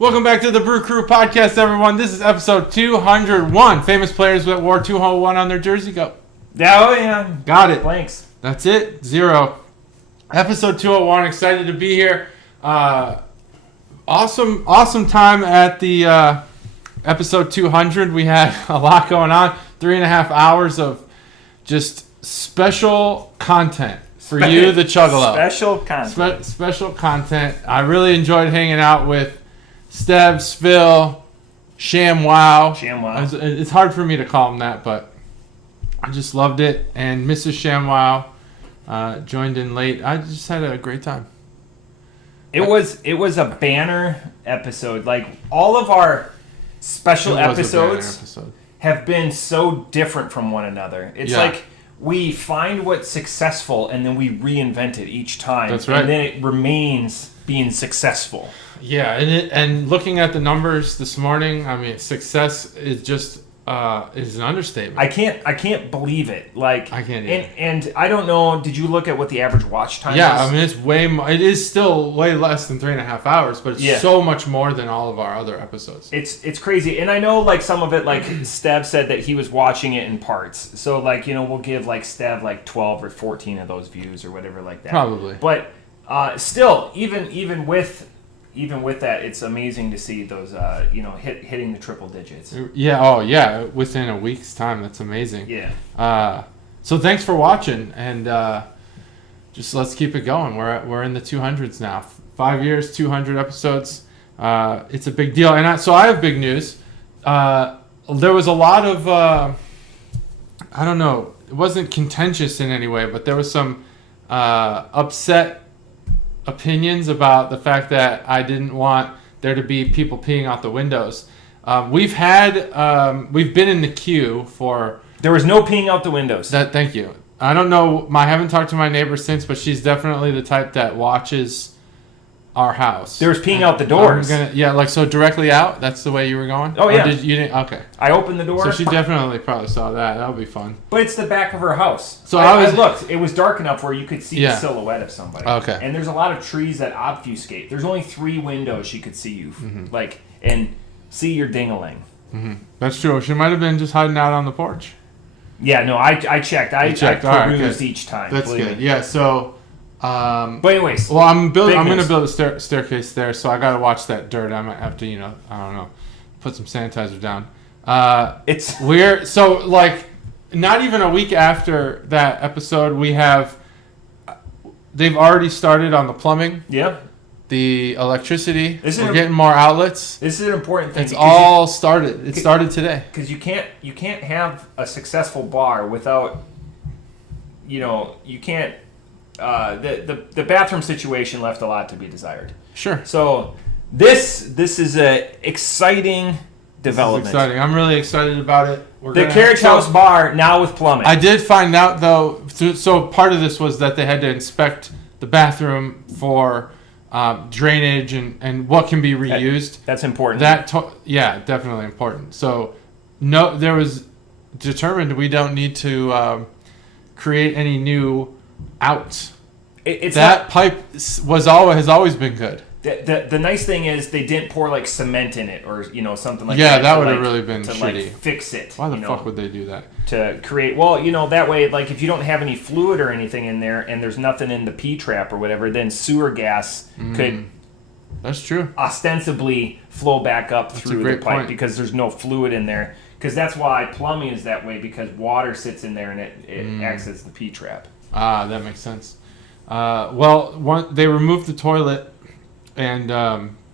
Welcome back to the Brew Crew podcast, everyone. This is episode 201. Famous players that wore 201 on their jersey. Go. Oh, yeah. Got it. Blanks. That's it. 0. Episode 201. Excited to be here. Awesome time at the episode 200. We had a lot going on. 3.5 hours of just special content for you, the Chuggalo. Special content. Special content. I really enjoyed hanging out with Stev, Phil, ShamWow. It's hard for me to call him that, but I just loved it. And Mrs. ShamWow joined in late. I just had a great time. It was a banner episode. Like, all of our special episodes have been so different from one another. It's like we find what's successful and then we reinvent it each time. That's right. And then it remains being successful. Yeah, and looking at the numbers this morning, I mean, success is just is an understatement. I can't believe it. Like, I can't either. And I don't know. Did you look at what the average watch time is? Yeah, I mean, it's way more. It is still way less than 3.5 hours, but it's so much more than all of our other episodes. It's crazy, and I know like some of it. Like Stev said that he was watching it in parts. So like we'll give like Stev like 12 or 14 of those views or whatever like that. Probably. But still, even with that, it's amazing to see those, hitting the triple digits. Yeah. Oh, yeah. Within a week's time, that's amazing. Yeah. So thanks for watching, and just let's keep it going. We're in the 200s now. 5 years, 200 episodes. It's a big deal, and so I have big news. There was a lot of I don't know. It wasn't contentious in any way, but there was some upset opinions about the fact that I didn't want there to be people peeing out the windows. We've been in the queue for... There was no peeing out the windows. Thank you. I don't know. I haven't talked to my neighbor since, but she's definitely the type that watches our house. There was peeing out the doors. So directly out? That's the way you were going? Oh, yeah. You didn't? Okay. I opened the door. So she definitely probably saw that. That would be fun. But it's the back of her house. So I looked. It was dark enough where you could see the silhouette of somebody. Okay. And there's a lot of trees that obfuscate. There's only 3 windows she could see you, and see your ding-a-ling. Mm-hmm. That's true. She might have been just hiding out on the porch. Yeah, no, I checked. I perused each time. That's good. Yeah, so... but anyways, well, I'm going to build a staircase there, so I got to watch that dirt. I might have to, I don't know, put some sanitizer down. It's weird. So, like, not even a week after that episode, they've already started on the plumbing. Yep. The electricity. We're getting more outlets. This is an important thing. It's all started. It started today. Because you can't have a successful bar without, you can't. The bathroom situation left a lot to be desired. Sure. So this is a exciting development. This is exciting. I'm really excited about it. The Carriage House bar now with plumbing. I did find out though. So part of this was that they had to inspect the bathroom for drainage and what can be reused. That's important. Definitely important. So there was determined we don't need to create any new out. Pipe has always been good. The nice thing is they didn't pour like cement in it or something like that. Yeah, that would have really been to shitty. Like fix it. Why the fuck would they do that? To create that way, like if you don't have any fluid or anything in there and there's nothing in the P trap or whatever, then sewer gas could. That's true. Ostensibly flow back up through the pipe point. Because there's no fluid in there. Because that's why plumbing is that way, because water sits in there and it acts as the P trap. Ah, that makes sense. They removed the toilet and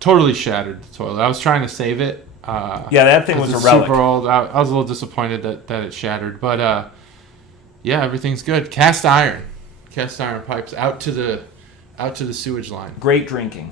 totally shattered the toilet. I was trying to save it. That thing was a relic. Super old. I was a little disappointed that it shattered, but everything's good. Cast iron pipes out to the sewage line. Great drinking.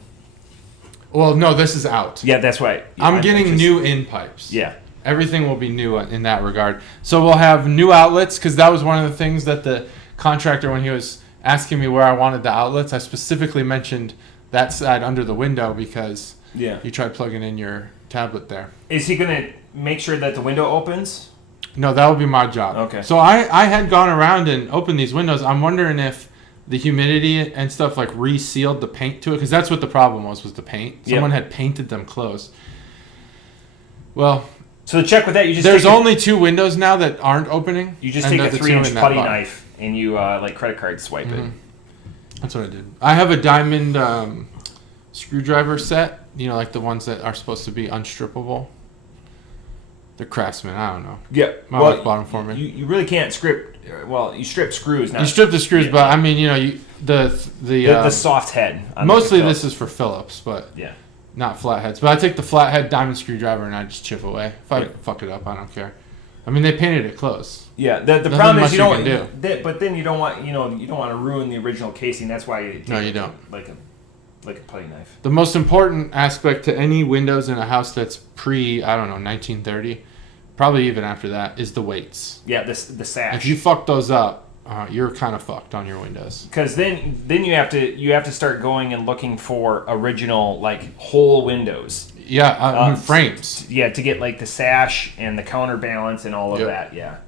Well, no, this is out. Yeah, that's right. Yeah, I'm getting new in pipes. Yeah. Everything will be new in that regard. So we'll have new outlets, because that was one of the things that the contractor, when he was asking me where I wanted the outlets, I specifically mentioned that side under the window because you tried plugging in your tablet there. Is he going to make sure that the window opens? No, that would be my job. Okay. So I had gone around and opened these windows. I'm wondering if the humidity and stuff like resealed the paint to it, because that's what the problem was the paint. Someone had painted them closed. Well, so to check with that, you just there's only 2 windows now that aren't opening. You just take a 3-inch putty knife and you like credit card swipe it. That's what I did. I have a diamond screwdriver set. You know, like the ones that are supposed to be unstrippable. They're Craftsman. I don't know. Yeah. My wife bought them for me. You really can't strip. Well, you strip screws. You strip the screws, but I mean, you know, the soft head. Mostly this is for Phillips, but yeah, not flatheads. But I take the flathead diamond screwdriver and I just chip away. If I fuck it up, I don't care. I mean, they painted it close. Yeah. The problem is you don't. But then you don't want you don't want to ruin the original casing. That's why you take you don't. Like a putty knife. The most important aspect to any windows in a house that's pre, I don't know, 1930, probably even after that, is the weights. Yeah, the sash. If you fuck those up, you're kind of fucked on your windows. Because then you have to start going and looking for original like whole windows. Yeah, frames. Yeah, to get like the sash and the counterbalance and all of that. Yeah.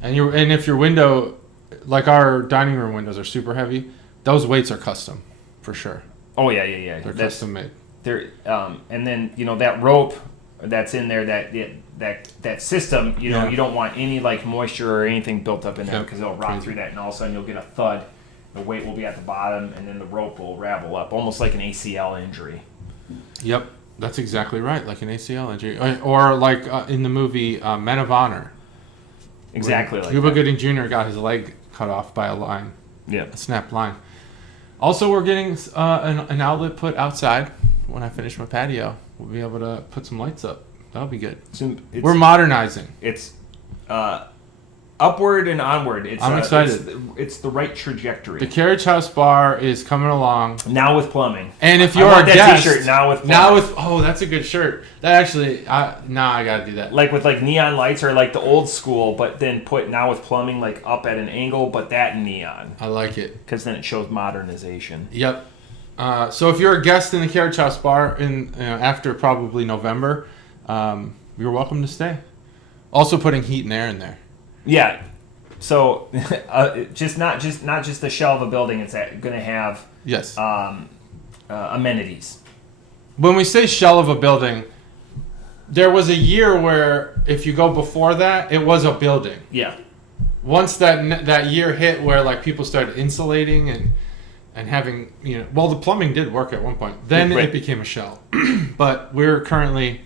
And if your window, like our dining room windows, are super heavy, those weights are custom, for sure. Oh yeah. They're custom made. They're and then that rope that's in there, that system, you don't want any like moisture or anything built up in there because it'll rot through that, and all of a sudden you'll get a thud. The weight will be at the bottom, and then the rope will ravel up, almost like an ACL injury. Yep, that's exactly right, like an ACL injury, or like in the movie Men of Honor. Exactly like Cuba Gooding Jr. got his leg cut off by a line. Yeah, a snapped line. Also, we're getting an outlet put outside. When I finish my patio, we'll be able to put some lights up. That'll be good. We're modernizing. It's upward and onward. I'm excited. It's the right trajectory. The Carriage House Bar is coming along. Now with plumbing. And if you're a guest... T-shirt, now with plumbing. Oh, that's a good shirt. That actually... now I gotta do that. Like with like neon lights, or like the old school, but then put now with plumbing like up at an angle, but that neon. I like it. Because then it shows modernization. Yep. So if you're a guest in the Carriage House Bar after probably November, you're welcome to stay. Also putting heat and air in there. Yeah. So just not just the shell of a building. It's going to have amenities. When we say shell of a building, there was a year where if you go before that, it was a building. Yeah. Once that year hit where like people started insulating and having, well, the plumbing did work at one point. Then it became a shell. But we're currently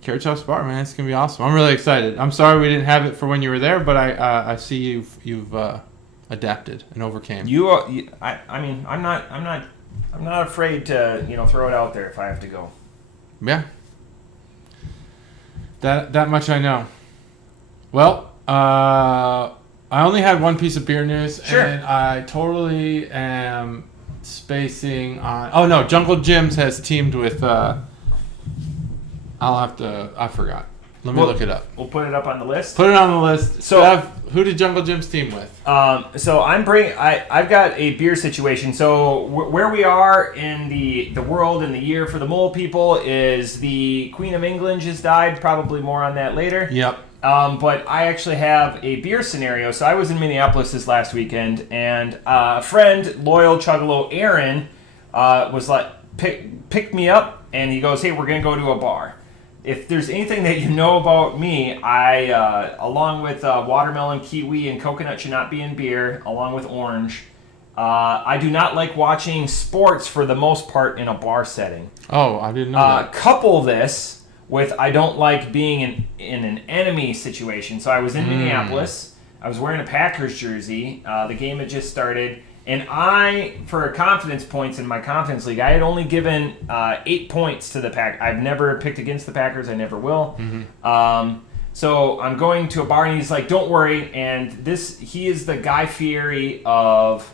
Carriage House Bar, man. It's gonna be awesome. I'm really excited. I'm sorry we didn't have it for when you were there, but I see you've adapted and overcame. I mean, I'm not afraid to throw it out there if I have to go. Yeah. That much I know. Well, I only had one piece of beer news, and I totally am spacing on... Oh, no, Jungle Jim's has teamed with... I forgot. Let me look it up. We'll put it up on the list. Put it on the list. So, who did Jungle Jim's team with? So I've got a beer situation. So where we are in the world and the year for the mole people is the Queen of England just died. Probably more on that later. Yep. But I actually have a beer scenario. So I was in Minneapolis this last weekend, and a friend, loyal Chuggalo Aaron, was like picked me up, and he goes, "Hey, we're gonna go to a bar." If there's anything that you know about me, I, along with watermelon, kiwi, and coconut should not be in beer, along with orange. I do not like watching sports for the most part in a bar setting. Oh, I didn't know that. Couple this with I don't like being in an enemy situation. So I was in Minneapolis. I was wearing a Packers jersey. The game had just started. And for confidence points in my confidence league, I had only given 8 points to the Pack. I've never picked against the Packers. I never will. Mm-hmm. So I'm going to a bar, and he's like, "Don't worry." And he is the Guy Fieri of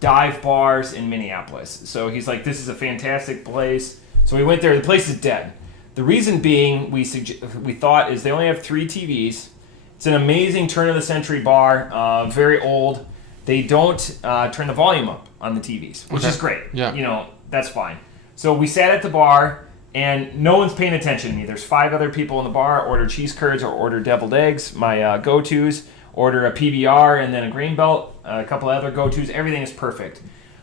dive bars in Minneapolis. So he's like, "This is a fantastic place." So we went there. The place is dead. The reason being, we thought, is they only have 3 TVs. It's an amazing turn-of-the-century bar, very old. They don't turn the volume up on the TVs, which is great. Yeah. That's fine. So we sat at the bar, and no one's paying attention to me. There's 5 other people in the bar. Ordered cheese curds or ordered deviled eggs, my go-tos. order a PBR and then a grain belt, a couple other go-tos. Everything is perfect.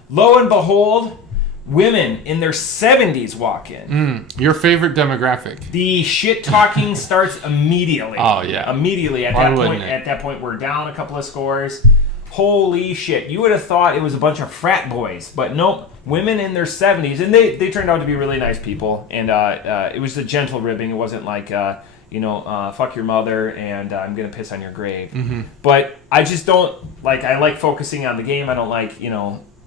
Lo and behold, women in their 70s walk in. Your favorite demographic. The shit talking starts immediately. Oh yeah, immediately at that point. At that point, we're down a couple of scores. Holy shit! You would have thought it was a bunch of frat boys, but nope. Women in their 70s, and they turned out to be really nice people. And it was a gentle ribbing. It wasn't like fuck your mother and I'm gonna piss on your grave. Mm-hmm. But I just don't like. I like focusing on the game. I don't like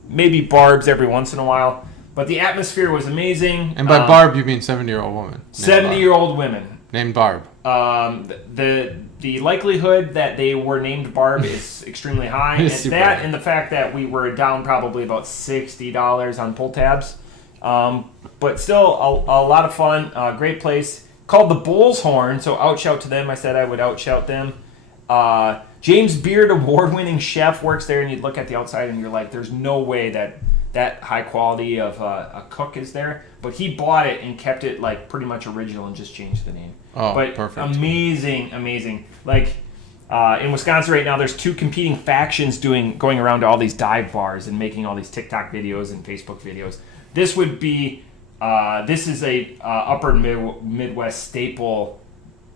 maybe barbs every once in a while. But the atmosphere was amazing. And by Barb, you mean 70-year-old woman. 70-year-old women. Named Barb. The likelihood that they were named Barb is extremely high. And that and the fact that we were down probably about $60 on pull tabs. But still a lot of fun. Great place. Called the Bull's Horn, so outshout to them. I said I would outshout them. James Beard, award-winning chef, works there, and you'd look at the outside and you're like, there's no way that high quality of a cook is there. But he bought it and kept it like pretty much original and just changed the name. Oh, but perfect. Amazing. Like in Wisconsin right now, there's two competing factions going around to all these dive bars and making all these TikTok videos and Facebook videos. This would be this is a upper Midwest staple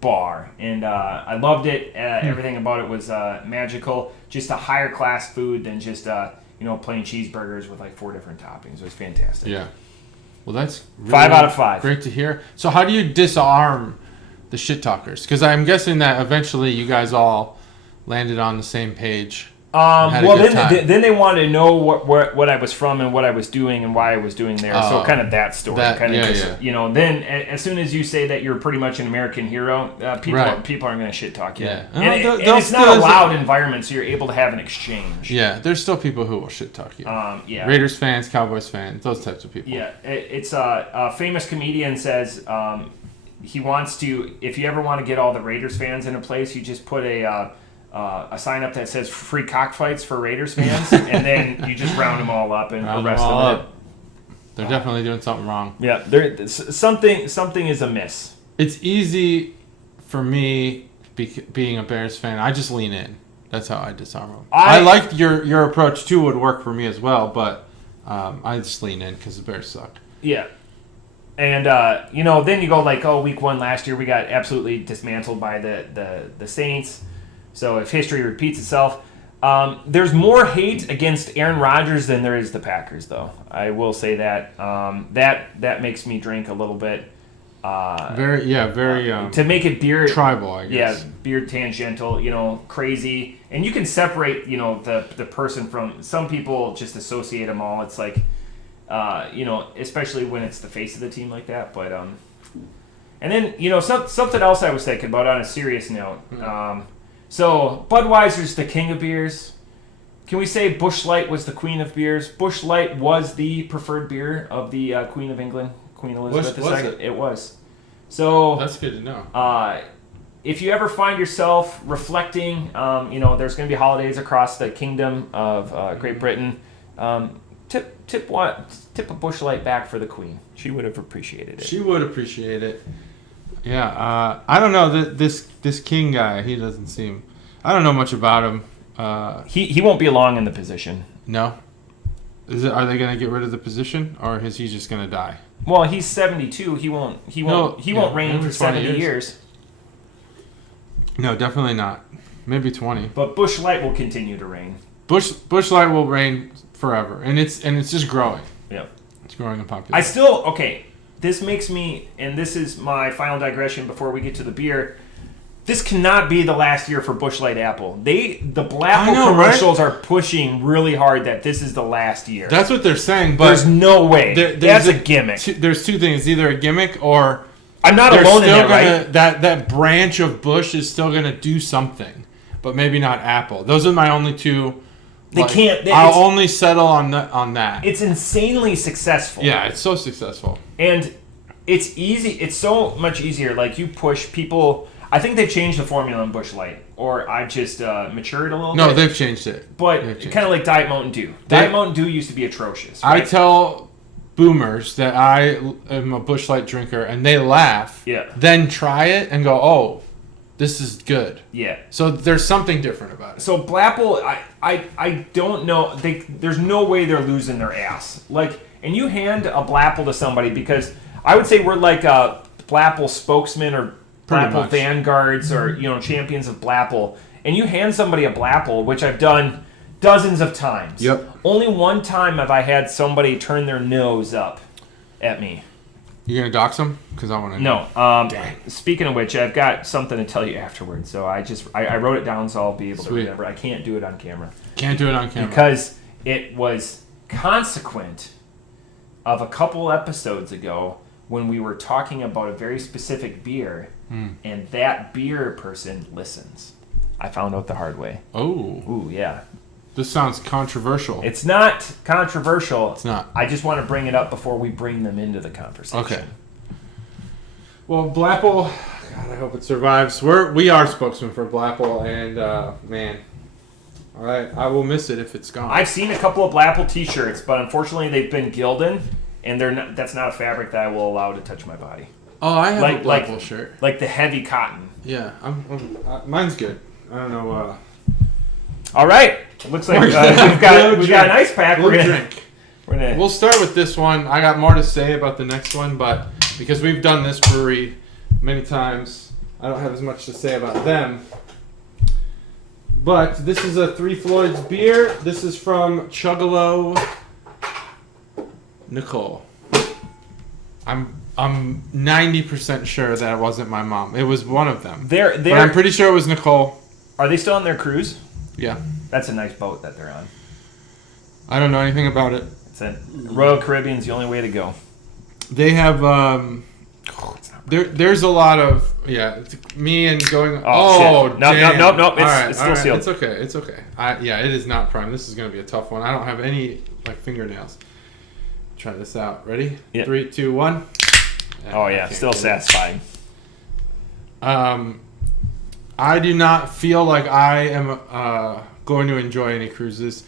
bar, and I loved it. Everything about it was magical. Just a higher class food than just plain cheeseburgers with like 4 different toppings. It was fantastic. Yeah. Well, that's really 5 out of 5. Great to hear. So how do you disarm the shit talkers? Because I'm guessing that eventually you guys all landed on the same page. Then they wanted to know what I was from and what I was doing and why I was doing there. So kind of that story. Then as soon as you say that you're pretty much an American hero, people aren't going to shit talk you. Yeah. And it's not a loud environment, so you're able to have an exchange. Yeah, there's still people who will shit talk you. Yeah. Raiders fans, Cowboys fans, those types of people. Yeah, it's a famous comedian says he wants to. If you ever want to get all the Raiders fans in a place, you just put a sign up that says free cockfights for Raiders fans, and then you just round them all up and arrest them. They're definitely doing something wrong. Yeah, something is amiss. It's easy for me, being a Bears fan, I just lean in. That's how I disarm them. I like your approach too would work for me as well, but I just lean in because the Bears suck. Yeah. And, then you go like, week 1 last year, we got absolutely dismantled by the Saints. So if history repeats itself, there's more hate against Aaron Rodgers than there is the Packers, though. I will say that. That makes me drink a little bit. Very to make it beard tribal, I guess. Yeah, beard tangential, crazy. And you can separate, the person from. Some people just associate them all. It's like, especially when it's the face of the team like that. But and then something else I was thinking about on a serious note. So, Budweiser's the king of beers. Can we say Busch Light was the queen of beers? Busch Light was the preferred beer of the Queen of England, Queen Elizabeth II. Was it? It was. So that's good to know. If you ever find yourself reflecting, there's going to be holidays across the kingdom of Great Britain. Tip a Busch Light back for the Queen. She would have appreciated it. She would appreciate it. Yeah, I don't know this king guy. He doesn't seem. I don't know much about him. He won't be long in the position. No. Are they going to get rid of the position, or is he just going to die? Well, he's 72. He won't reign for 70 years. No, definitely not. Maybe 20. But Busch Light will continue to reign. Busch Light will reign forever, and it's just growing. Yeah, it's growing in popularity. This makes me, and this is my final digression before we get to the beer. This cannot be the last year for Busch Light Apple. The Blapple commercials are pushing really hard that this is the last year. That's what they're saying, but there's no way. That's a gimmick. There's two things: either a gimmick or I'm not alone in that. Right? That branch of Busch is still going to do something, but maybe not Apple. Those are my only two. I'll only settle on that. It's insanely successful. Yeah, it's so successful. And it's easy. It's so much easier. Like, you push people. I think they've changed the formula on Busch Light. Or I just matured a little bit. No, they've changed it. But kind of like Diet Mountain Dew. Diet Mountain Dew used to be atrocious. Right? I tell boomers that I am a Busch Light drinker, and they laugh. Yeah. Then try it and go, oh, this is good. Yeah. So there's something different about it. So Blapple, I don't know. There's no way they're losing their ass. Like, and you hand a Blapple to somebody, because I would say we're like a Blapple spokesman or Blapple vanguards or champions of Blapple. And you hand somebody a Blapple, which I've done dozens of times. Yep. Only one time have I had somebody turn their nose up at me. You gonna dox them? Because I want to. No. Speaking of which, I've got something to tell you afterwards. So I wrote it down, so I'll be able to remember. I can't do it on camera. Can't do it on camera because it was consequent of a couple episodes ago when we were talking about a very specific beer, and that beer person listens. I found out the hard way. Oh. Ooh, yeah. This sounds controversial. It's not controversial. It's not. I just want to bring it up before we bring them into the conversation. Okay. Well, Blapple, God, I hope it survives. We are spokesmen for Blapple, and man, all right, I will miss it if it's gone. I've seen a couple of Blapple T-shirts, but unfortunately they've been gilded, and that's not a fabric that I will allow to touch my body. Oh, I have a Blapple shirt. Like the heavy cotton. Yeah, mine's good. I don't know. All right. It looks like we've got an ice pack. We're gonna. We'll start with this one. I got more to say about the next one, but because we've done this brewery many times, I don't have as much to say about them. But this is a Three Floyds beer. This is from Chugalo Nicole. I'm 90% sure that it wasn't my mom. It was one of them. But I'm pretty sure it was Nicole. Are they still on their cruise? Yeah. That's a nice boat that they're on. I don't know anything about it. It's it. Royal Caribbean's the only way to go. They have there's a lot of me and going. Oh shit. Damn. Nope. It's still sealed. It's okay. It is not prime. This is gonna be a tough one. I don't have any fingernails. Try this out. Ready? Yeah. 3, 2, 1. Still satisfying. I do not feel like I am going to enjoy any cruises.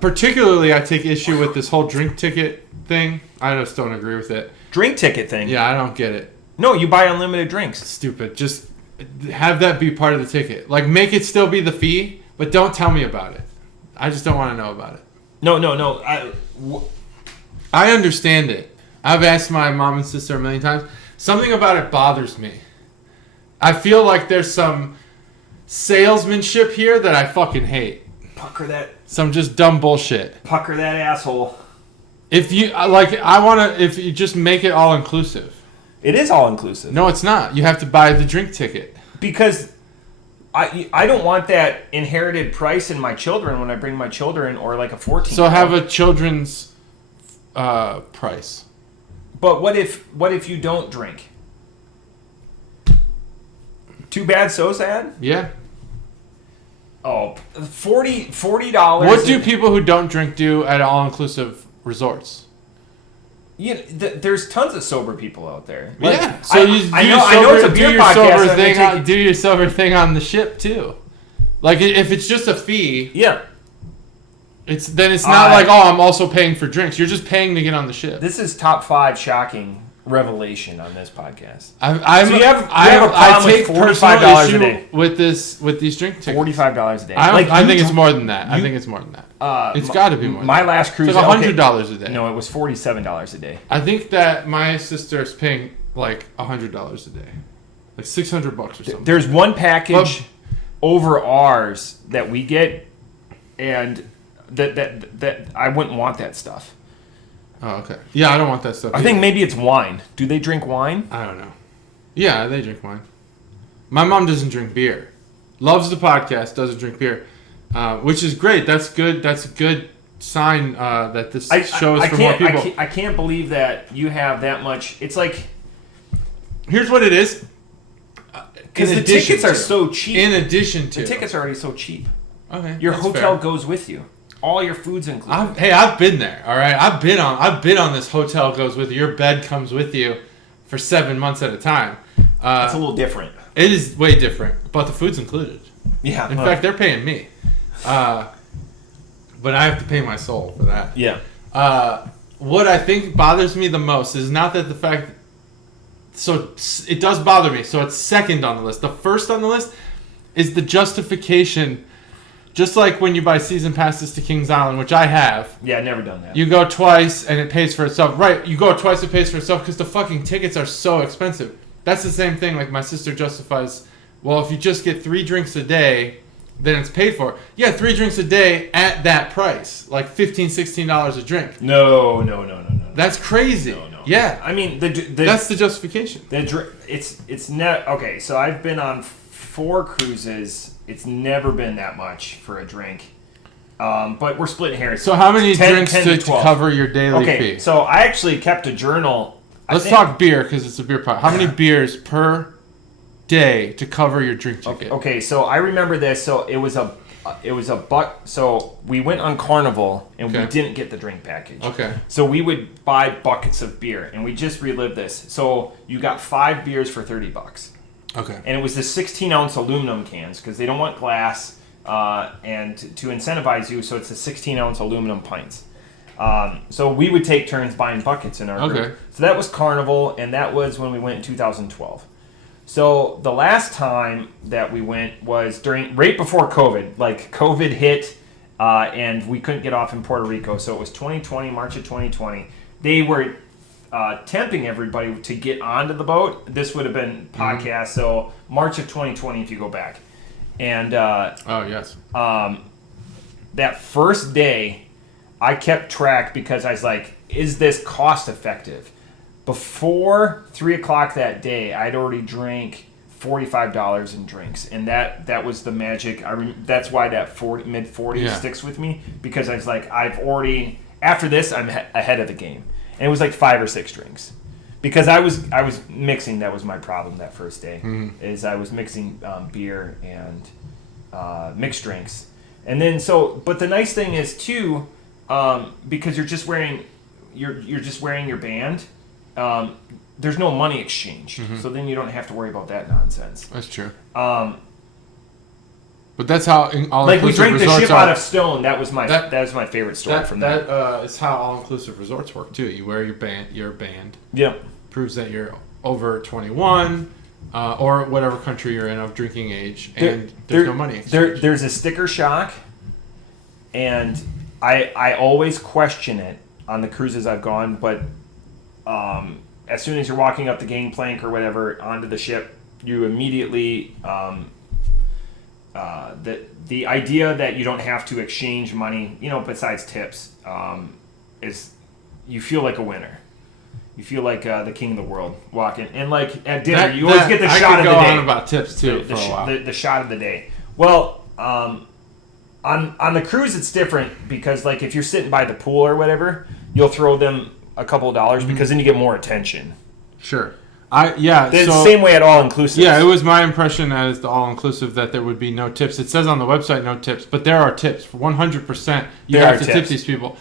Particularly, I take issue with this whole drink ticket thing. I just don't agree with it. Drink ticket thing? Yeah, I don't get it. No, you buy unlimited drinks. Stupid. Just have that be part of the ticket. Make it still be the fee, but don't tell me about it. I just don't want to know about it. No. I understand it. I've asked my mom and sister a million times. Something about it bothers me. I feel like there's some salesmanship here that I fucking hate. Pucker that. Some just dumb bullshit. Pucker that asshole. If you if you just make it all inclusive. It is all inclusive. No, it's not. You have to buy the drink ticket. Because I don't want that inherited price in my children when I bring my children, or like a 14. So have a children's price. But what if you don't drink? Too bad, so sad? Yeah. Oh, $40. What do people who don't drink do at all-inclusive resorts? There's tons of sober people out there. Yeah. So I know it's a beer podcast. Do your sober thing on the ship too. If it's just a fee. Yeah. It's not I'm also paying for drinks. You're just paying to get on the ship. This is top 5 shocking revelation on this podcast. I take $45 a day with these drink tickets. $45 a day. I think it's more than that. I think it's more than that. It's got to be more. My last cruise, it's like $100 a day. No, it was $47 a day. I think that my sister is paying $100 a day, $600 or something. There's one package over ours that we get, and that I wouldn't want that stuff. Oh, okay. Yeah, I don't want that stuff I think maybe it's wine. Do they drink wine? I don't know. Yeah, they drink wine. My mom doesn't drink beer. Loves the podcast, doesn't drink beer. Which is great. That's good. That's a good sign that this show is for more people. I can't believe that you have that much. It's like... Here's what it is. Because the tickets are so cheap. In addition to... The tickets are already so cheap. Okay. Your hotel goes with you. All your food's included. I've been there. All right, I've been on this hotel goes with you. Your bed comes with you for 7 months at a time. It's a little different. It is way different, but the food's included. Yeah. In fact, they're paying me, but I have to pay my soul for that. Yeah. What I think bothers me the most is not that the fact so it does bother me. So it's second on the list. The first on the list is the justification. Just like when you buy season passes to Kings Island, which I have. Yeah, never done that. You go twice and it pays for itself. Right, you go twice, it pays for itself because the fucking tickets are so expensive. That's the same thing. Like my sister justifies, well, if you just get 3 drinks a day, then it's paid for. Yeah, 3 drinks a day at that price, like $15, $16 a drink. No. That's crazy. No. Yeah, I mean, that's the justification. It's never okay. So I've been on 4 cruises. It's never been that much for a drink. But we're splitting hairs. So how many drinks to cover your daily fee? Okay, so I actually kept a journal. Let's talk beer because it's a beer pot. How many beers per day to cover your drink ticket? Okay, so I remember this. So it was a buck. So we went on Carnival and we didn't get the drink package. Okay. So we would buy buckets of beer, and we just relived this. So you got 5 beers for $30. Okay. And it was the 16-ounce aluminum cans because they don't want glass, and to incentivize you, so it's the 16-ounce aluminum pints. So we would take turns buying buckets in our group. So that was Carnival, and that was when we went in 2012. So the last time that we went was right before COVID. Like COVID hit, and we couldn't get off in Puerto Rico. So it was 2020, March of 2020. They were tempting everybody to get onto the boat. This would have been podcast, so March of 2020 if you go back. And that first day, I kept track because I was like, is this cost effective? Before 3 o'clock that day, I'd already drank $45 in drinks, and that was the magic. That's why that mid-40s sticks with me, because I was like, after this, I'm ahead of the game. And it was like 5 or 6 drinks, because I was mixing. That was my problem that first day. Is I was mixing beer and mixed drinks, and then But the nice thing is too, because you're just wearing your band. There's no money exchange, so then you don't have to worry about that nonsense. That's true. But that's how all like we drank the ship out of Stone. That was my favorite story from that. That is how all-inclusive resorts work too. You wear your band. Yep. Proves that you're over 21, or whatever country you're in of drinking age, and there's no money exchange. There's a sticker shock, and I always question it on the cruises I've gone, but as soon as you're walking up the gangplank or whatever onto the ship, you immediately the idea that you don't have to exchange money, besides tips, is you feel like a winner. You feel like the king of the world walking. And like at dinner, you always get the shot of the day. I could go on about tips too for a while. The shot of the day. Well, on the cruise it's different because like if you're sitting by the pool or whatever, you'll throw them a couple of dollars because then you get more attention. Sure. The same way at all inclusive. Yeah, it was my impression as the all inclusive that there would be no tips. It says on the website no tips, but there are tips. 100%. You have to tip these people.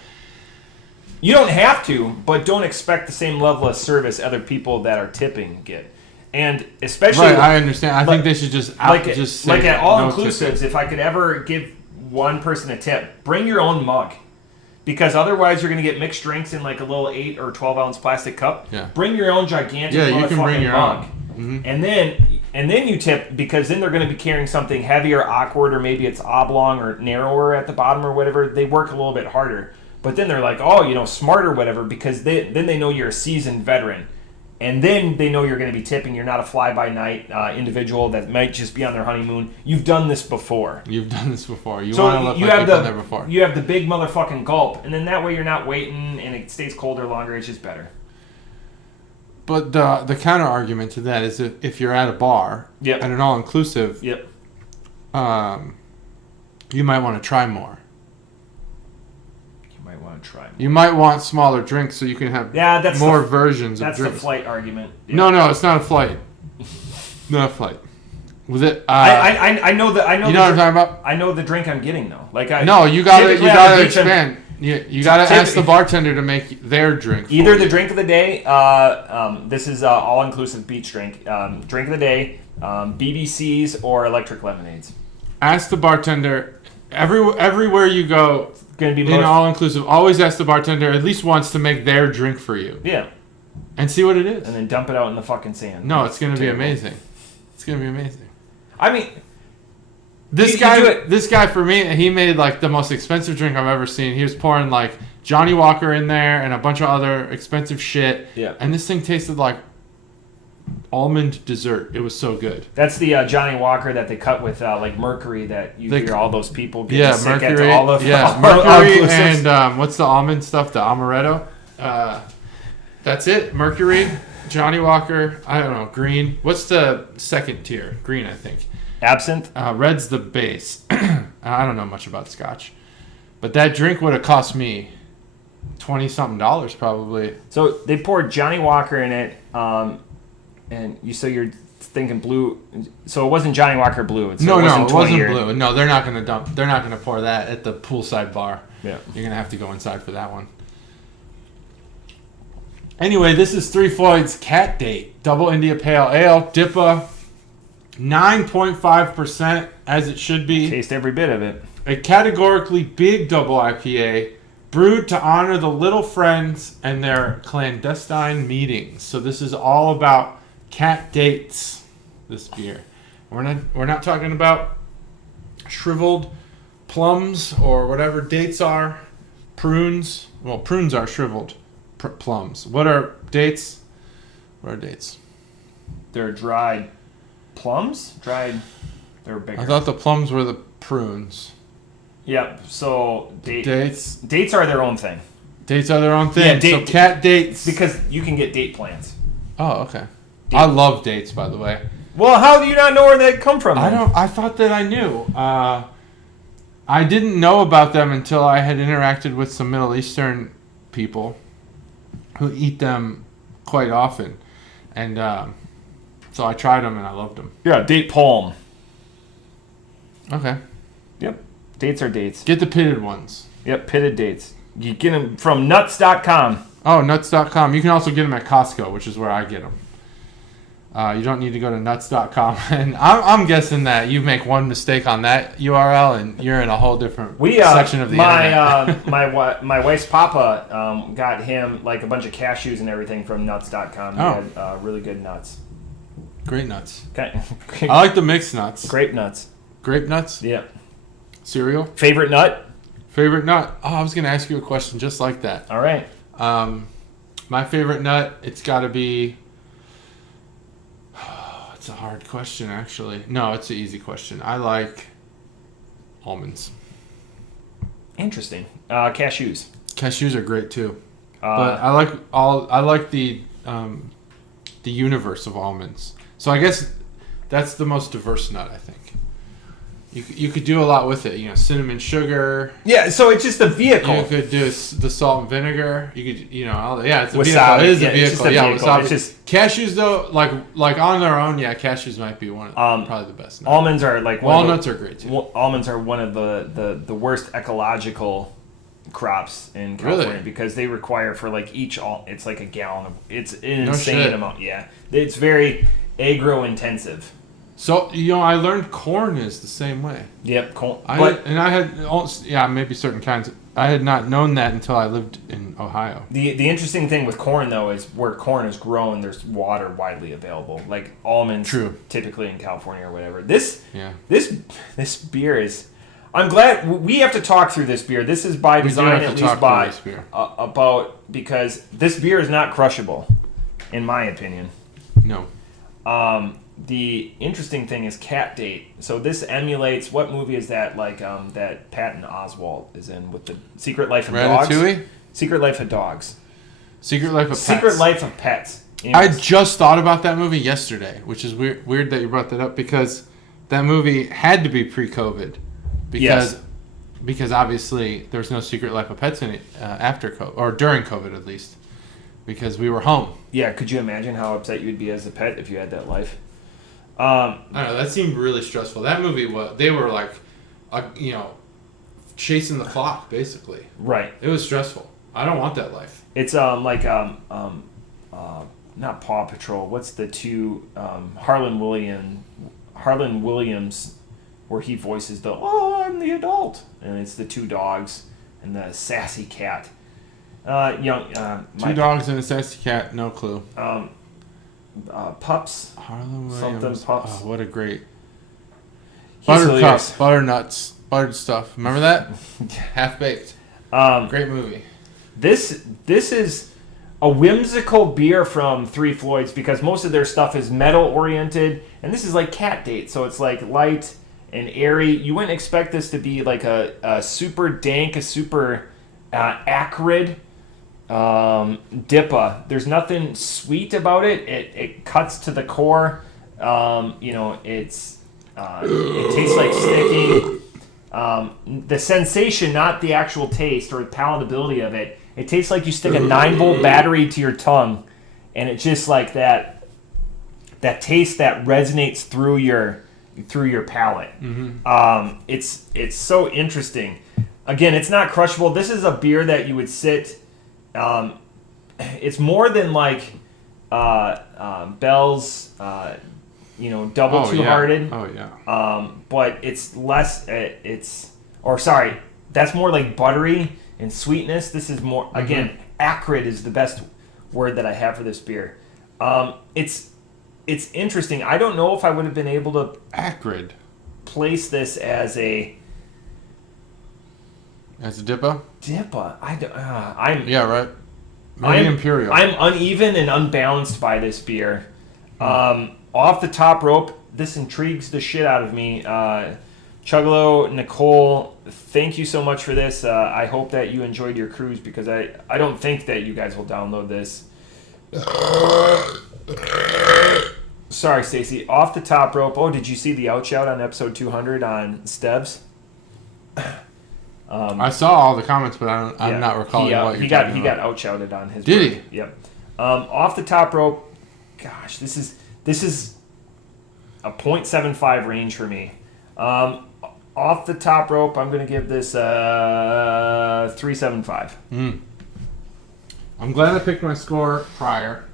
You don't have to, but don't expect the same level of service other people that are tipping get. And especially right, I understand. I think they should just say like at all no inclusives. tipping. If I could ever give one person a tip, bring your own mug. Because otherwise you're going to get mixed drinks in like a little 8 or 12 ounce plastic cup. Yeah. Bring your own gigantic you can bring your mug. Own. And then you tip, because then they're going to be carrying something heavy or awkward, or maybe it's oblong or narrower at the bottom or whatever. They work a little bit harder. But then they're like, smart or whatever, because then they know you're a seasoned veteran. And then they know you're going to be tipping. You're not a fly-by-night individual that might just be on their honeymoon. You've done this before. You want to look like you've done there before. You have the big motherfucking gulp, and then that way you're not waiting, and it stays colder longer. It's just better. But the counter argument to that is if you're at a bar at an all-inclusive, you might want to try more. You might want smaller drinks so you can have more versions of drinks. That's the flight argument. Yeah. No, it's not a flight. Not a flight. Was it? I know that. You know what I'm talking about? I know the drink I'm getting though. You gotta expand. You gotta ask the bartender to make their drink. Either the drink of the day. This is all-inclusive beach drink. Drink of the day. BBCs or electric lemonades. Ask the bartender. Everywhere you go. Going to be in all-inclusive, always ask the bartender at least once to make their drink for you. Yeah. And see what it is. And then dump it out in the fucking sand. No, it's going to be amazing. It's going to be amazing. I mean, this guy for me, he made like the most expensive drink I've ever seen. He was pouring like Johnny Walker in there and a bunch of other expensive shit. Yeah. And this thing tasted like almond dessert. It was so good. That's the Johnny Walker that they cut with like mercury that you hear all those people getting sick mercury, at all of mercury and what's the almond stuff? The amaretto. That's it. Mercury, Johnny Walker. I don't know. Green. What's the second tier? Green, I think. Absinthe. Red's the base. I don't know much about Scotch, but that drink would have cost me $20-something probably. So they poured Johnny Walker in it, and you're thinking blue. So it wasn't Johnny Walker blue. No, it wasn't blue. No, they're not gonna dump. They're not gonna pour that at the poolside bar. Yeah, you're gonna have to go inside for that one. Anyway, this is Three Floyd's Cat Date Double India Pale Ale DIPA, 9.5% as it should be. Taste every bit of it. A categorically big double IPA, brewed to honor the little friends and their clandestine meetings. So this is all about cat dates. This beer. We're not talking about shriveled plums or whatever dates are. Prunes. Well, prunes are shriveled plums. What are dates? What are dates? They're dried plums. They're bigger. I thought the plums were the prunes. Yep. So dates are their own thing. Dates are their own thing. So cat dates. Because you can get date plants. Oh, okay. I love dates, by the way. Well, how do you not know where they come from? Then? I thought that I knew. I didn't know about them until I had interacted with some Middle Eastern people who eat them quite often, and so I tried them and I loved them. Yeah, date palm. Okay. Yep. Dates are dates. Get the pitted ones. Yep, pitted dates. You get them from nuts.com. Oh, nuts.com. You can also get them at Costco, which is where I get them. You don't need to go to nuts.com. And I'm guessing that you make one mistake on that URL and you're in a whole different section of the internet. My wife's papa got him like a bunch of cashews and everything from nuts.com. He had really good nuts. Great nuts. Okay. I like the mixed nuts. Grape nuts. Grape nuts? Yeah. Cereal? Favorite nut? Favorite nut? Oh, I was going to ask you a question just like that. All right. My favorite nut, it's got to be... It's a hard question, actually. No, it's an easy question. I like almonds. Interesting. Cashews. Cashews are great too, but I like the universe of almonds. So I guess that's the most diverse nut, I think. You could do a lot with it. Cinnamon sugar. Yeah, so it's just a vehicle. You could do the salt and vinegar. You could, it's a wasabi. vehicle. It is a vehicle. It's just a vehicle. Wasabi. It's just cashews though, like on their own, cashews might be one of probably the best. Nuts. Almonds are like walnuts are great too. Almonds are one of the worst ecological crops in California because they require for like it's like a gallon of it's an insane amount. Yeah, it's very agro intensive. So I learned corn is the same way. Yep, corn. Maybe certain kinds. I had not known that until I lived in Ohio. The interesting thing with corn though is where corn is grown, there's water widely available. Like almonds, typically in California or whatever. This beer is. I'm glad we have to talk through this beer. This is by design, at least because this beer is not crushable, in my opinion. No. The interesting thing is Cat Date. So this emulates, what movie is that? Like that Patton Oswalt is in with the Secret Life of Dogs. Secret Life of Dogs. Secret Life of Pets. Secret Life of Pets. I just thought about that movie yesterday, which is weird that you brought that up because that movie had to be pre-COVID because obviously there was no Secret Life of Pets in it after COVID or during COVID at least because we were home. Yeah, could you imagine how upset you'd be as a pet if you had that life? I don't know. That seemed really stressful. That movie they were like, chasing the clock basically. Right. It was stressful. I don't want that life. It's not Paw Patrol. What's the two Harlan Williams, where he voices I'm the adult, and it's the two dogs and the sassy cat. Two dogs and a sexy cat, no clue. Pups. Harlan Williams. Something pups. Oh, what a great. He's Buttercup, hilarious. butternuts, buttered stuff. Remember that? Half Baked. Great movie. This is a whimsical beer from Three Floyds because most of their stuff is metal oriented, and this is like Cat Date, so it's like light and airy. You wouldn't expect this to be like a super dank, a super acrid DIPA. There's nothing sweet about it. It cuts to the core. It tastes like sticking. The sensation, not the actual taste or palatability of it. It tastes like you stick a 9-volt battery to your tongue, and it's just like that taste that resonates through your palate. Mm-hmm. It's so interesting. Again, it's not crushable. This is a beer that you would sit. It's more than like Bell's, double two hearted. Oh yeah. But it's less. That's more like buttery and sweetness. This is more again acrid is the best word that I have for this beer. It's interesting. I don't know if I would have been able to acrid place this as a DIPA. I'm right. Maybe Imperial. I'm uneven and unbalanced by this beer. Off the top rope, this intrigues the shit out of me. Chuggalo, Nicole, thank you so much for this. I hope that you enjoyed your cruise because I don't think that you guys will download this. Sorry, Stacy. Off the top rope. Oh, did you see the outshout on episode 200 on Stebbs? I saw all the comments, but I'm not recalling what you're talking about. He got outshouted on his. Did bird. He? Yep. Off the top rope. Gosh, this is a 0.75 range for me. Off the top rope, I'm going to give this 3.75. I'm glad I picked my score prior.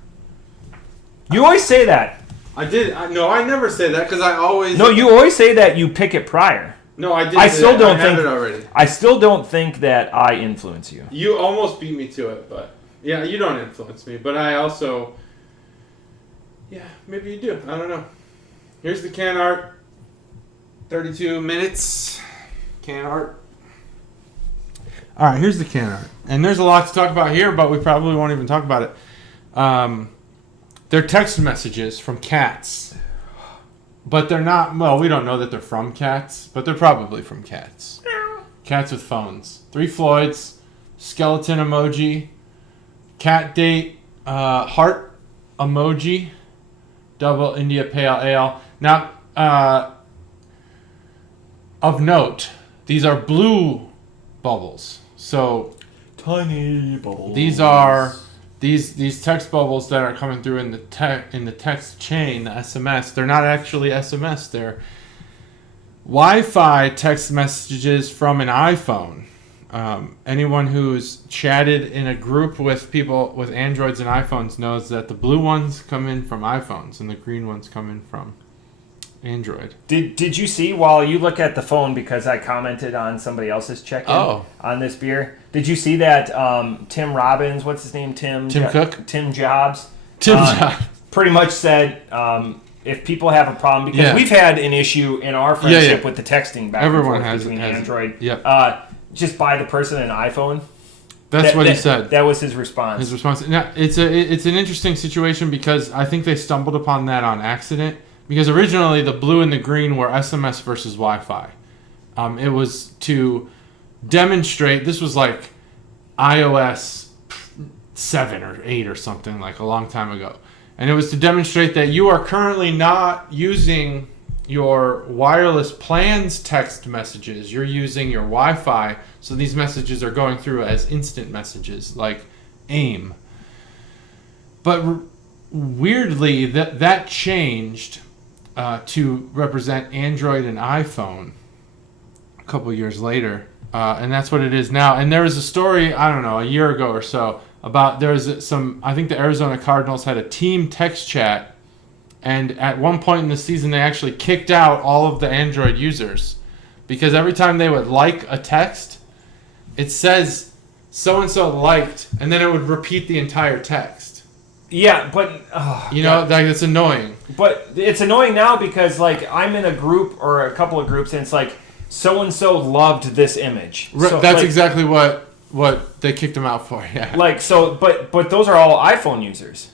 You always say that. I did. No, I never say that because I always. No, you always say that you pick it prior. No, I did. I still don't think. It already. I still don't think that I influence you. You almost beat me to it, but yeah, you don't influence me. But I also. Yeah, maybe you do. I don't know. Here's the can art. 32 minutes. Can art. All right, here's the can art. And there's a lot to talk about here, but we probably won't even talk about it. They're text messages from cats. But they're not, well, we don't know that they're from cats, but they're probably from cats. Cats with phones. Three Floyds, skeleton emoji, Cat Date, heart emoji, double India Pale Ale. Now, of note, these are blue bubbles. So tiny bubbles. These are these text bubbles that are coming through in the text chain, the SMS. They're not actually SMS. They're Wi-Fi text messages from an iPhone. Anyone who's chatted in a group with people with Androids and iPhones knows that the blue ones come in from iPhones and the green ones come in from Android. Did you see, while you look at the phone, because I commented on somebody else's check-in on this beer, did you see that Tim Robbins, what's his name? Tim Cook? Tim Jobs. Jobs. Pretty much said, if people have a problem, because we've had an issue in our friendship with the texting back and forth between Android. Just buy the person an iPhone. That's what he said. That was his response. His response. Now, it's an interesting situation because I think they stumbled upon that on accident. Because originally the blue and the green were SMS versus Wi-Fi. It was to demonstrate, this was like iOS 7 or 8 or something, like a long time ago. And it was to demonstrate that you are currently not using your wireless plans text messages. You're using your Wi-Fi, so these messages are going through as instant messages, like AIM. But weirdly, that changed to represent Android and iPhone a couple years later. And that's what it is now. And there was a story, I don't know, a year ago or so, about I think the Arizona Cardinals had a team text chat. And at one point in the season, they actually kicked out all of the Android users. Because every time they would like a text, it says so-and-so liked, and then it would repeat the entire text. Yeah, but... like, it's annoying. But it's annoying now because, like, I'm in a group or a couple of groups, and it's like, so-and-so loved this image. So, that's like, exactly what they kicked him out for, yeah. Like, so, but those are all iPhone users.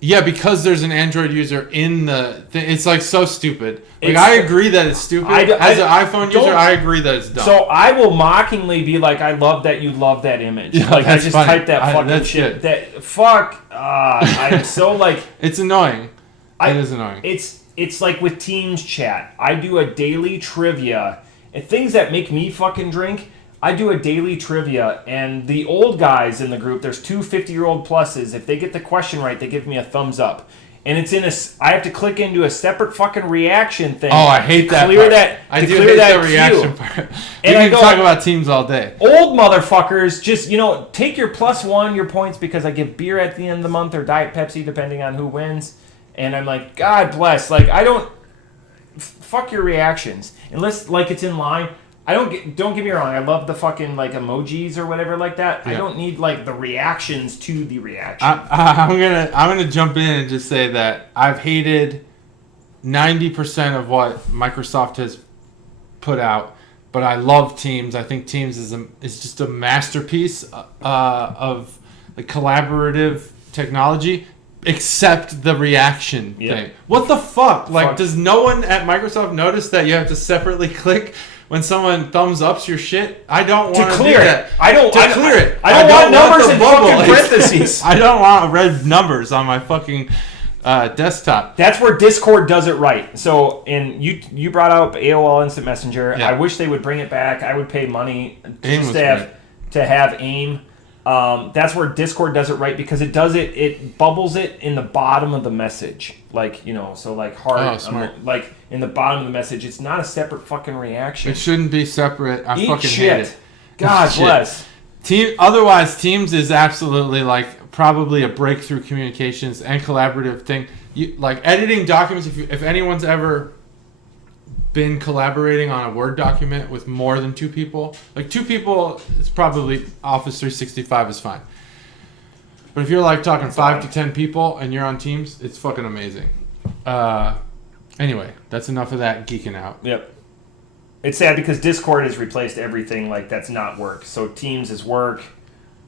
Yeah, because there's an Android user in the thing. It's, like, so stupid. Like, I agree that it's stupid. As an iPhone user, I agree that it's dumb. So I will mockingly be like, I love that you love that image. Yeah, like, I just funny. type that fucking shit. I'm so, like... It's annoying. It is annoying. It's like with Teams chat. I do a daily trivia. And things that make me fucking drink... I do a daily trivia, and the old guys in the group, there's two 50-year-old pluses. If they get the question right, they give me a thumbs up. And it's I have to click into a separate fucking reaction thing. Oh, I hate that part. I do hate the reaction part. We can talk about Teams all day. Old motherfuckers, just, take your +1, your points, because I give beer at the end of the month or Diet Pepsi, depending on who wins. And I'm like, God bless. Like, I don't... Fuck your reactions. Unless, like, it's in line... Don't get me wrong. I love the fucking like emojis or whatever like that. Yeah. I don't need like the reactions to the reaction. I'm gonna jump in and just say that I've hated 90% of what Microsoft has put out, but I love Teams. I think Teams is just a masterpiece of like collaborative technology. Except the reaction thing. What the fuck? Like, does no one at Microsoft notice that you have to separately click when someone thumbs ups your shit? I don't want to clear it. I don't clear it. I don't want numbers in fucking parentheses. I don't want red numbers on my fucking desktop. That's where Discord does it right. So, you brought up AOL Instant Messenger. Yeah. I wish they would bring it back. I would pay money just to have AIM. That's where Discord does it right because it bubbles it in the bottom of the message. Like, so like heart, like in the bottom of the message. It's not a separate fucking reaction. It shouldn't be separate. I fucking hate it. God bless. Otherwise, Teams is absolutely like probably a breakthrough communications and collaborative thing. Like editing documents, if anyone's ever been collaborating on a Word document with more than two people. Like 2 people, it's probably Office 365 is fine. But if you're like talking 5 to 10 people and you're on Teams, it's fucking amazing. Anyway, that's enough of that geeking out. Yep. It's sad because Discord has replaced everything like that's not work. So Teams is work,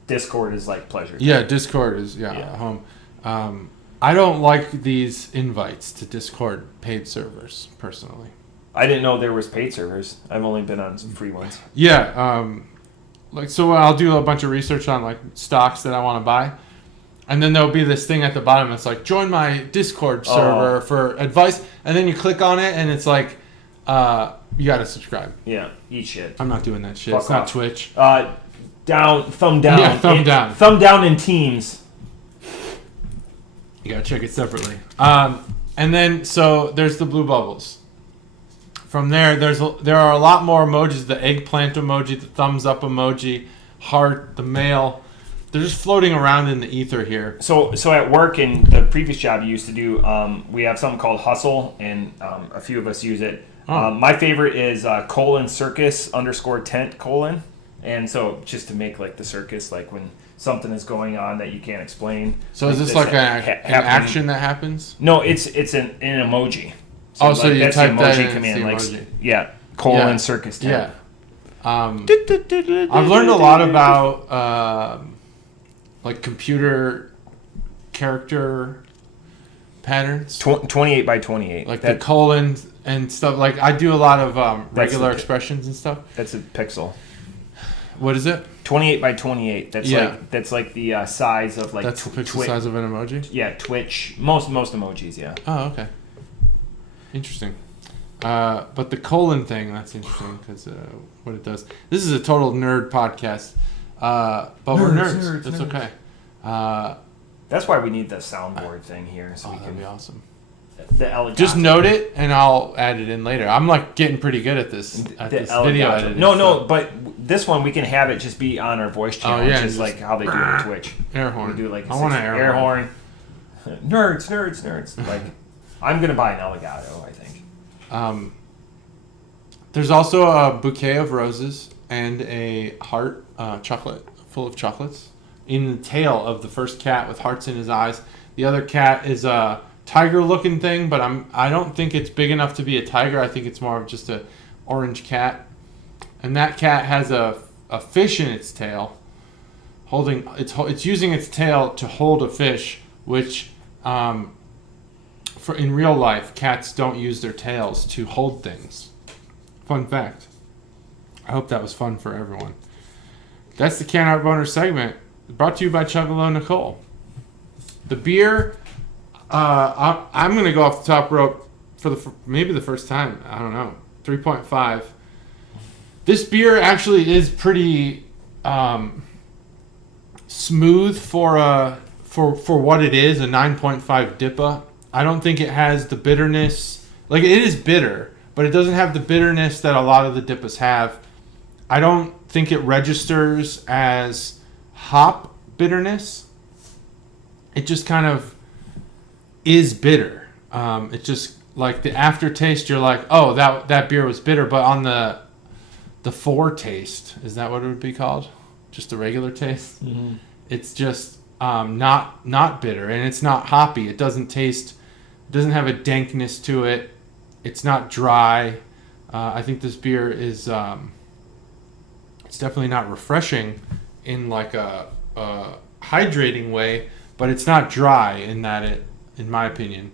Discord is like pleasure. Yeah, Discord is home. I don't like these invites to Discord paid servers personally. I didn't know there was paid servers. I've only been on some free ones. Yeah, so I'll do a bunch of research on like stocks that I want to buy, and then there'll be this thing at the bottom that's like join my Discord server for advice, and then you click on it and it's like you got to subscribe. Yeah, eat shit. I'm not doing that shit. Fuck it's not Twitch. Thumb down. Yeah, thumb down. Thumb down in Teams. You gotta check it separately. And then so there's the blue bubbles. From there, there are a lot more emojis. The eggplant emoji, the thumbs up emoji, heart, the mail. They're just floating around in the ether here. So at work in the previous job you used to do, we have something called Hustle, and a few of us use it. My favorite is :circus_tent:. And so just to make like the circus, like when something is going on that you can't explain. So is this like an action that happens? No, it's an emoji. So so you that's the emoji that command, like emoji. :circus tent. Yeah. I've learned a lot about like computer character patterns. 28 by 28. Like the colon and stuff. Like I do a lot of regular expressions and stuff. That's a pixel. What is it? 28 by 28. That's like the size of like. That's the pixel size of an emoji. Yeah, Twitch. Most emojis. Yeah. Oh, okay. Interesting. But the colon thing, that's interesting because what it does. This is a total nerd podcast. But we're nerds. That's okay. That's why we need the soundboard thing here. So that'd be awesome. The elegant. Just note it, and I'll add it in later. I'm like getting pretty good at this video editing. No, but this one we can have it just be on our voice channel, just like how they do it on Twitch. Air horn. We do like I want an air horn. Nerds. Like, I'm gonna buy an Elgato, I think. There's also a bouquet of roses and a heart chocolate, full of chocolates, in the tail of the first cat with hearts in his eyes. The other cat is a tiger-looking thing, but I don't think it's big enough to be a tiger. I think it's more of just a orange cat. And that cat has a fish in its tail, it's using its tail to hold a fish, which in real life cats don't use their tails to hold things. Fun fact. I hope that was fun for everyone. That's the Can Art Boner segment, brought to you by Chuggalo Nicole. The beer, I'm going to go off the top rope for maybe the first time. I don't know. 3.5. This beer actually is pretty smooth for what it is, a 9.5 DIPA. I don't think it has the bitterness. Like, it is bitter, but it doesn't have the bitterness that a lot of the DIPAs have. I don't think it registers as hop bitterness. It just kind of is bitter. It just, like, the aftertaste, you're like, oh, that beer was bitter, but on the foretaste, is that what it would be called? Just the regular taste? Mm-hmm. It's just not bitter, and it's not hoppy. It doesn't have a dankness to it. It's not dry. I think this beer is it's definitely not refreshing in like a hydrating way, but it's not dry in that in my opinion,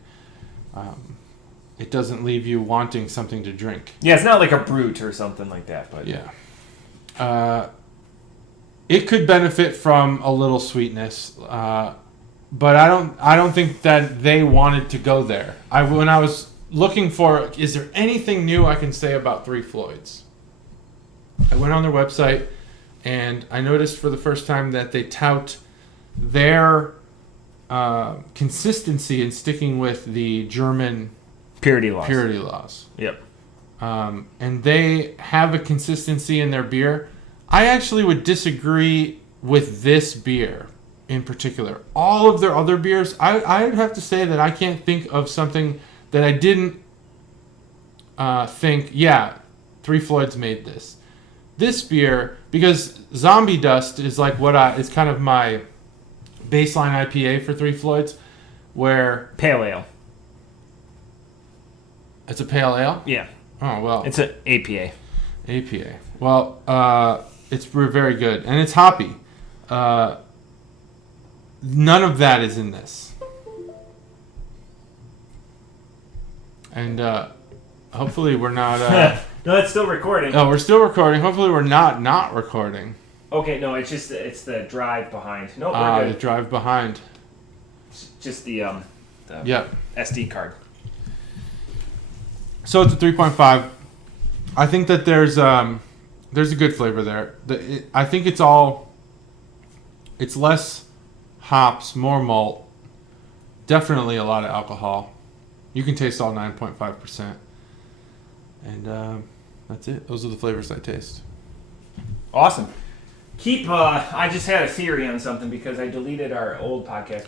it doesn't leave you wanting something to drink. Yeah, it's not like a brute or something like that, but yeah. It could benefit from a little sweetness, but I don't think that they wanted to go there. When I was looking for, is there anything new I can say about Three Floyds? I went on their website, and I noticed for the first time that they tout their consistency in sticking with the German purity laws. Yep. And they have a consistency in their beer. I actually would disagree with this beer in particular. All of their other beers, I would have to say that I can't think of something that I didn't think, yeah, Three Floyds made this. This beer, because Zombie Dust is like is kind of my baseline IPA for Three Floyds, where pale ale. It's a pale ale? Yeah. Oh, well. It's an APA. APA. Well, it's very good. And it's hoppy. None of that is in this. And hopefully we're not... no, it's still recording. Oh, we're still recording. Hopefully we're not recording. Okay, no, it's the drive behind. No, we're good. The drive behind. It's just the yep. SD card. So it's a 3.5. I think that there's a good flavor there. I think it's less hops, more malt, definitely a lot of alcohol. You can taste all 9.5%. And that's it. Those are the flavors I taste. Awesome. I just had a theory on something because I deleted our old podcast.